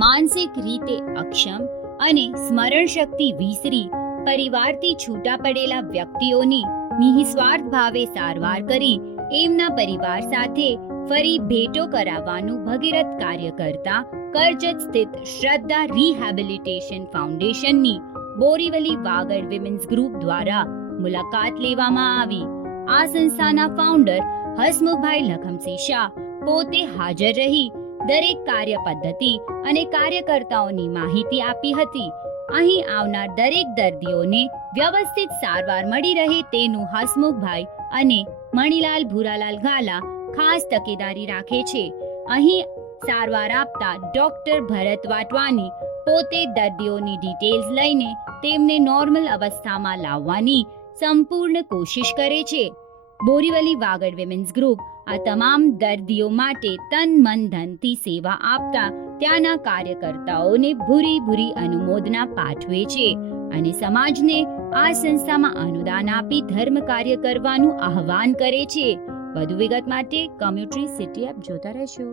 માનસિક રીતે અક્ષમ અને સ્મરણ શક્તિ વિસરી પરિવારથી છૂટા પડેલા વ્યક્તિઓની નિઃસ્વાર્થ ભાવે સારવાર કરી એમના પરિવાર સાથે ફરી ભેટો કરાવવાનું ભગીરથ કાર્ય કરતા કરજત સ્થિત શ્રદ્ધા રિહેબિલિટેશન ફાઉન્ડેશનની બોરીવલી વાગડ વિમેન્સ ગ્રુપ દ્વારા મુલાકાત લેવામાં આવી. આ સંસ્થાના ફાઉન્ડર હસમુખભાઈ લખમસિંહ શાહ પોતે હાજર રહી દરેક કાર્ય પદ્ધતિ અને કાર્યકર્તાઓની માહિતી આપી હતી. અહીં આવનાર દરેક દર્દીઓને વ્યવસ્થિત સારવાર મળી રહે તેનું હસમુખભાઈ અને મણીલાલ ભૂરાલાલ ગાલા ખાસ તકેદારી રાખે છે. અહીં સારવાર આપતા ડોક્ટર ભરત વાટવાની પોતે દર્દીઓની ડિટેલ્સ લઈને તેમને નોર્મલ અવસ્થામાં લાવવાની સંપૂર્ણ કોશિશ કરે છે. બોરીવલી વાગડ વિમેન્સ ગ્રુપ આ તમામ દર્દીઓ માટે તન મન ધનથી સેવા આપતા ત્યાંના કાર્યકર્તાઓને ભૂરી અનુમોદના પાઠવે છે અને સમાજને આ સંસ્થામાં અનુદાન આપી ધર્મ કાર્ય કરવાનું આહવાન કરે છે. વધુ વિગત માટે કોમ્યુનિટી સિટી એપ જોતા રહેશો.